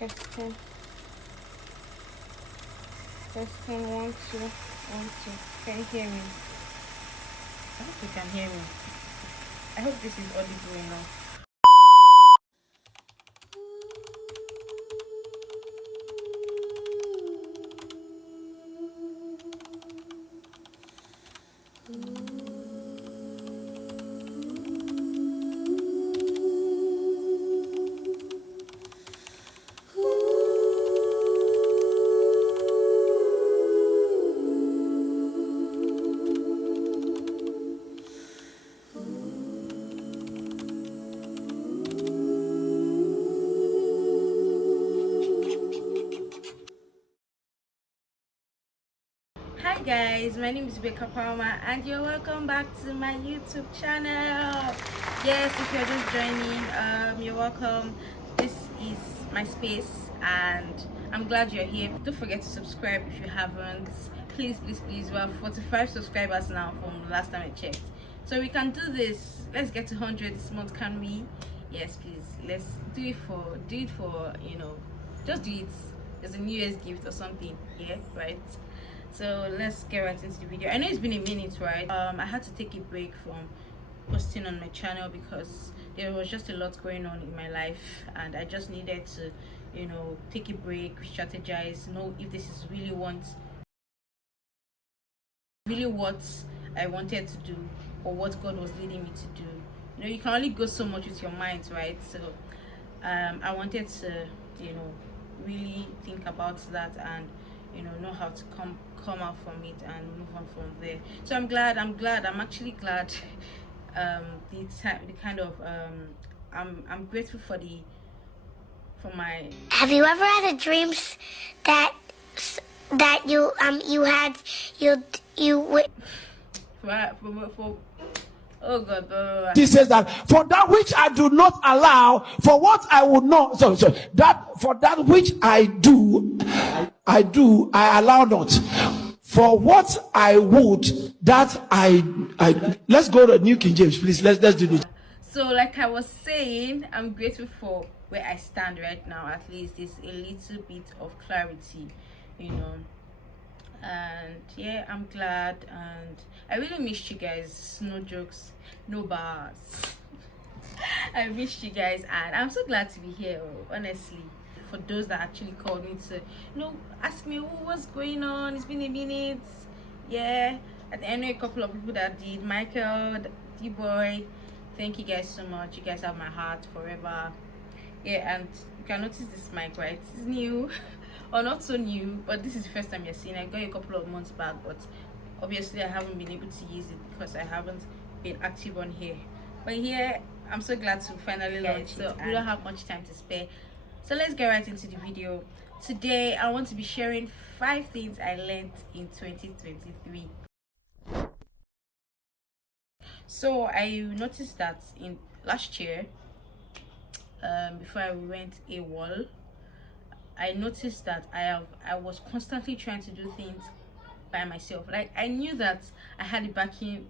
Testing. Testing. 1, 2, 1, 2. Can you hear me? I hope you can hear me. I hope this is audible enough. Hi guys, my name is Acapella and you're welcome back to my YouTube channel. Yes, if you're just joining, you're welcome. This is my space and I'm glad you're here. Don't forget to subscribe if you haven't. Please, we have 45 subscribers now from the last time I checked, so we can do this. Let's get to 100 this month, can we? Yes, please. Let's do it for just do it as a New Year's gift or something. Yeah, right. So let's get right into the video. I know it's been a minute, right? I had to take a break from posting on my channel because there was just a lot going on in my life and I just needed to take a break, strategize, know if this is really what I wanted to do or what God was leading me to do. You can only go so much with your mind, right? So I wanted to really think about that and know how to come out from it and move on from there. So I'm actually glad. I'm grateful for my. Have you ever had a dream that you For oh God, he says that for that which I do not allow, for what I would not, that for that which I do, I allow not. For what I would, that I let's go to New King James, please. Let's do this. So like I was saying, I'm grateful for where I stand right now. At least there's a little bit of clarity, and yeah, I'm glad and I really missed you guys. No jokes, no bars. I missed you guys and I'm so glad to be here, honestly. For those that actually called me to ask me what's going on, it's been a minute. Yeah, I know a couple of people that did. Michael, D-boy, thank you guys so much. You guys have my heart forever. Yeah, and you can notice this mic, right? It's new or not so new, but this is the first time you're seeing it. I got it a couple of months back, but obviously I haven't been able to use it because I haven't been active on here. But here I'm so glad to finally launch it. So we don't have much time to spare, so let's get right into the video. Today I want to be sharing 5 things I learned in 2023. So I noticed that in last year, before I went AWOL, I noticed that I was constantly trying to do things by myself. Like I knew that I had the backing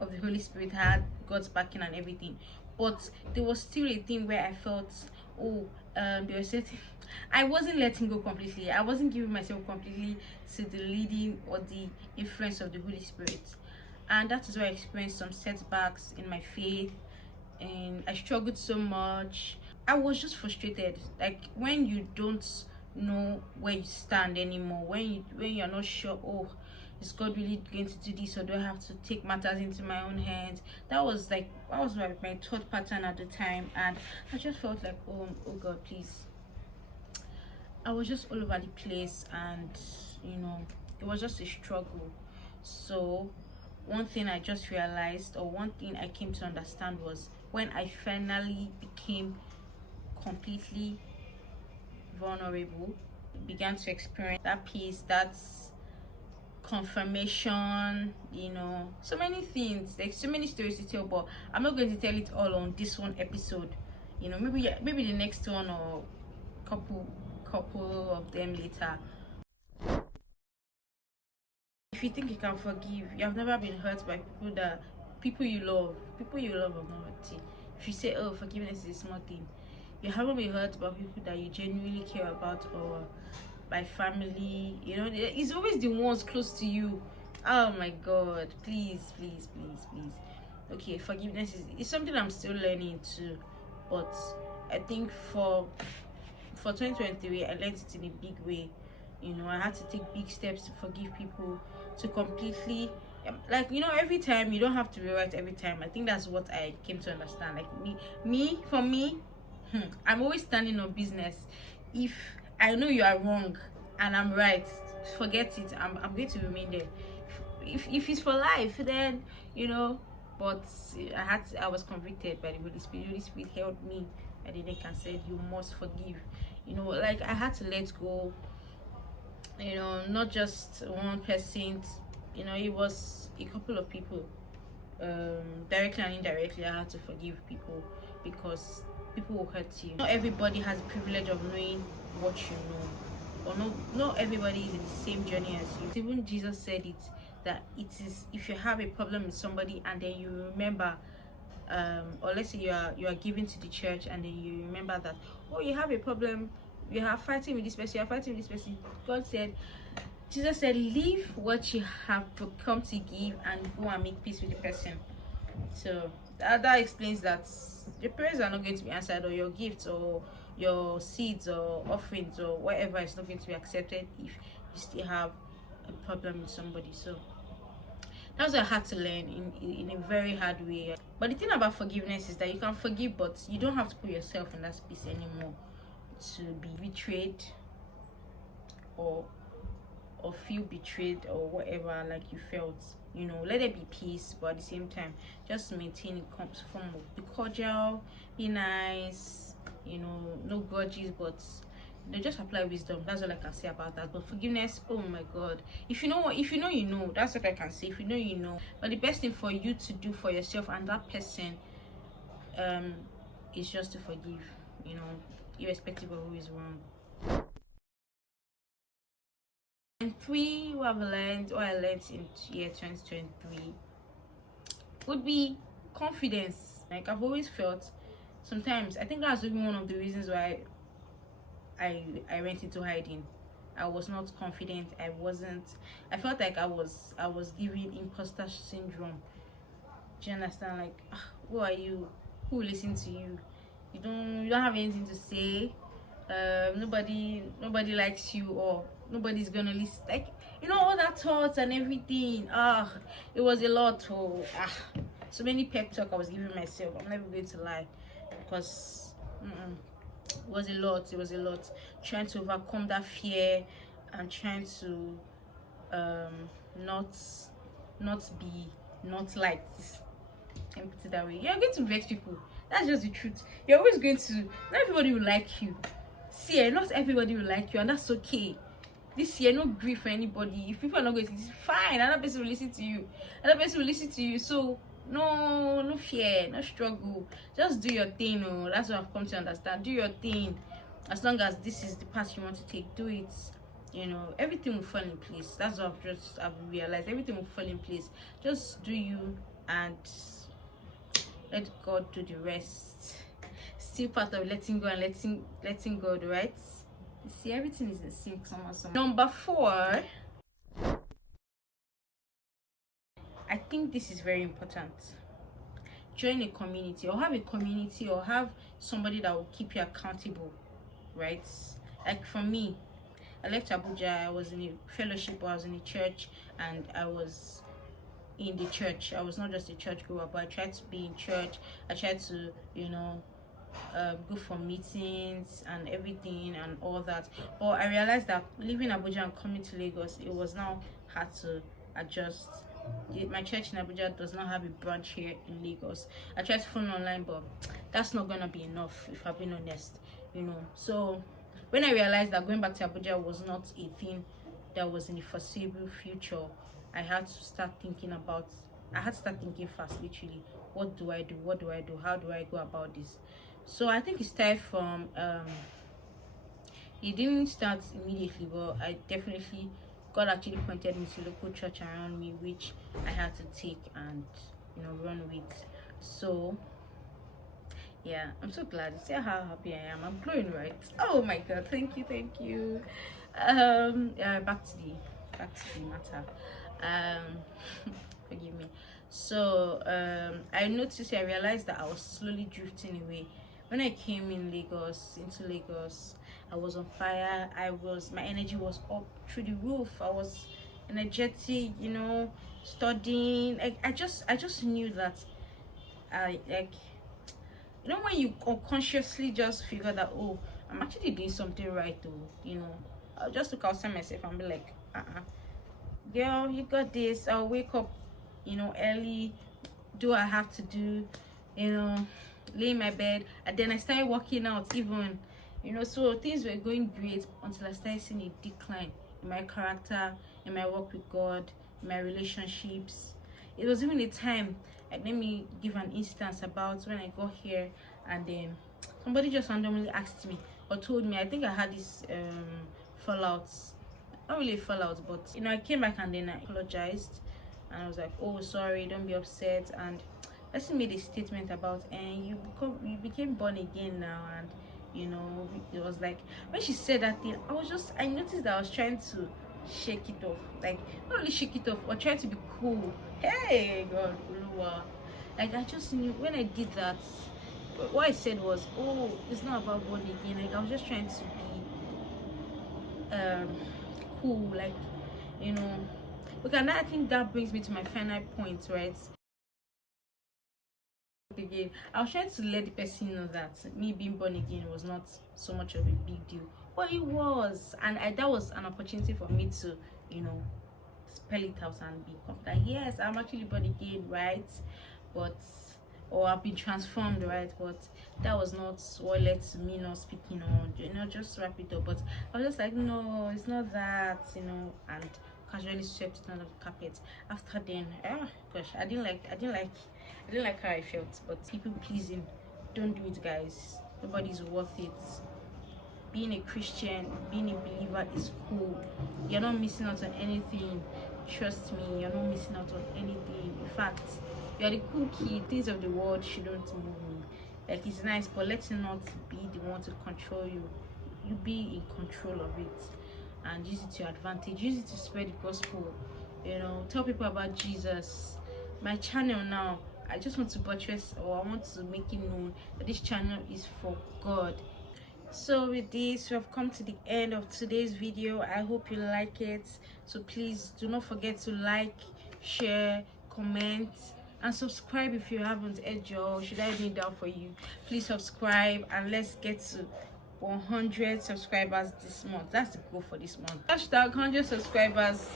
of the Holy Spirit, I had God's backing and everything, but there was still a thing where I felt, there was certain, I wasn't letting go completely. I wasn't giving myself completely to the leading or the influence of the Holy Spirit, and that is why I experienced some setbacks in my faith and I struggled so much. I was just frustrated. Like when you don't know where you stand anymore, when you're not sure, is God really going to do this or do I have to take matters into my own hands? That was my thought pattern at the time, and I just felt like, oh God, please. I was just all over the place and it was just a struggle. So one thing I just realized, or one thing I came to understand, was when I finally became completely vulnerable, began to experience that peace, that's confirmation, so many things, like so many stories to tell, but I'm not going to tell it all on this one episode. Maybe the next one or couple of them later. If you think you can forgive, you have never been hurt by people you love are not hurting. If you say, oh, forgiveness is a small thing, you haven't been hurt by people that you genuinely care about, or by family, you know, it's always the ones close to you. Oh my god, please, please, please, please. Okay, forgiveness is something I'm still learning too, but I think for 2023 I learned it in a big way. You know, I had to take big steps to forgive people, to completely like, you know, every time you don't have to rewrite every time. I think that's what I came to understand. Like for me, I'm always standing on business. If I know you are wrong and I'm right, forget it. I'm going to remain there. If it's for life, then, you know. But I was convicted by the Holy Spirit. The Holy Spirit held me at the neck and said, you must forgive. You know, like, I had to let go. You know, not just one person. You know, it was a couple of people. Directly and indirectly, I had to forgive people, because people will hurt you. Not everybody has the privilege of knowing what you know, or not everybody is in the same journey as you. Even Jesus said it, that it is, if you have a problem with somebody and then you remember, or let's say you are giving to the church and then you remember that, oh, you have a problem, you are fighting with this person, you are fighting with this person. Jesus said, leave what you have come to give and go and make peace with the person. So that explains that your prayers are not going to be answered, or your gifts or your seeds or offerings or whatever is not going to be accepted if you still have a problem with somebody. So that's what I had to learn in a very hard way. But the thing about forgiveness is that you can forgive, but you don't have to put yourself in that space anymore to be betrayed or feel betrayed or whatever, like you felt. You know, let there be peace, but at the same time, just maintain a form of, be cordial, be nice, you know, no grudges, but they just apply wisdom. That's all I can say about that. But forgiveness, oh my god, if you know, you know. That's what I can say. If you know, you know. But the best thing for you to do for yourself and that person is just to forgive, you know, irrespective of who is wrong. And three, what I learned in year 2023 would be confidence. Like, I've always felt, sometimes I think that's even one of the reasons why I went into hiding. I was not confident. I felt like I was giving imposter syndrome. Do you understand? Like, who are you? Who will listen to you? You don't have anything to say. Nobody likes you, or nobody's gonna listen. Like, you know, all that thoughts and everything. It was a lot. So many pep talk I was giving myself. I'm never going to lie, because it was a lot. Trying to overcome that fear and trying to not be not liked. Can put it that way. You're going to vex people. That's just the truth. You're always going to. Not everybody will like you. See, not everybody will like you, and that's okay. This year, no grief for anybody. If people are not going to listen, fine. Another person will listen to you. Another person will listen to you. So no fear, no struggle. Just do your thing. Oh, that's what I've come to understand. Do your thing. As long as this is the path you want to take, do it. You know, everything will fall in place. That's what I've realized. Everything will fall in place. Just do you and let God do the rest. Still part of letting go and letting God, right? You see, everything is in sync somehow. Number 4, I think this is very important. Join a community, or have a community, or have somebody that will keep you accountable, right? Like for me, I left Abuja. I was in a fellowship, or I was in a church, and I was in the church. I was not just a church goer, but I tried to be in church. I tried to, you know, go for meetings and everything and all that. But I realized that leaving Abuja and coming to Lagos, it was now hard to adjust. My church in Abuja does not have a branch here in Lagos. I tried to phone online, but that's not gonna be enough, if I'm being honest, you know. So when I realized that going back to Abuja was not a thing that was in the foreseeable future, I had to start thinking fast, literally. What do I do? How do I go about this? So I think it started from it didn't start immediately, but I definitely, God actually pointed me to local church around me, which I had to take and, you know, run with. So Yeah, I'm so glad. See how happy I am. I'm glowing, right? Oh my god, thank you. Yeah, back to the matter. Forgive me. So I realized that I was slowly drifting away. When I came into Lagos, I was on fire. My energy was up through the roof. I was energetic, studying. I just knew that I like, when you unconsciously just figure that, oh, I'm actually doing something right, though, I'll just look outside myself and be like, girl, you got this. I'll wake up, early, do what I have to do, lay in my bed, and then I started working out even, so things were going great until I started seeing a decline in my character, in my work with God, in my relationships. It was even a time, like, let me give an instance about when I got here, and then somebody just randomly asked me or told me, I think I had this fallouts, not really fallout, but I came back and then I apologized, and I was like, oh, sorry, don't be upset. And person made a statement about, and you became born again now. And it was like, when she said that thing, I noticed that I was trying to shake it off, like, not really shake it off, or trying to be cool. Hey God, Uluwa. Like, I just knew when I did that, what I said was, oh, it's not about born again. Like, I was just trying to be cool, like, okay. And I think that brings me to my final point, right? Again, I was trying to let the person know that me being born again was not so much of a big deal, but it was. And that was an opportunity for me to spell it out and be confident. Yes, I'm actually born again, right? Or I've been transformed, right? But that was not what led to me not speaking, or just wrap it up. But I was just like, no, it's not that, and casually swept it under the carpet. After then, gosh, I didn't like how I felt. But people pleasing, don't do it, guys. Nobody's worth it. Being a Christian, being a believer is cool. You're not missing out on anything. Trust me, you're not missing out on anything. In fact, you're the cool kid. Things of the world shouldn't move me. Like, it's nice, but let it not be the one to control you. You be in control of it and use it to your advantage. Use it to spread the gospel. Tell people about Jesus. My channel now, I just want to buttress, or I want to make it known that this channel is for God. So with this, we have come to the end of today's video. I hope you like it. So please do not forget to like, share, comment, and subscribe if you haven't. Joe, should I be down for you? Please subscribe, and let's get to 100 subscribers this month. That's the goal for this month. Hashtag 100 subscribers,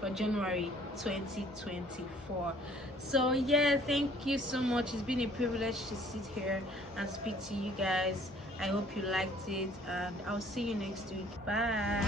for January 2024. So yeah, thank you so much. It's been a privilege to sit here and speak to you guys. I hope you liked it, and I'll see you next week. Bye.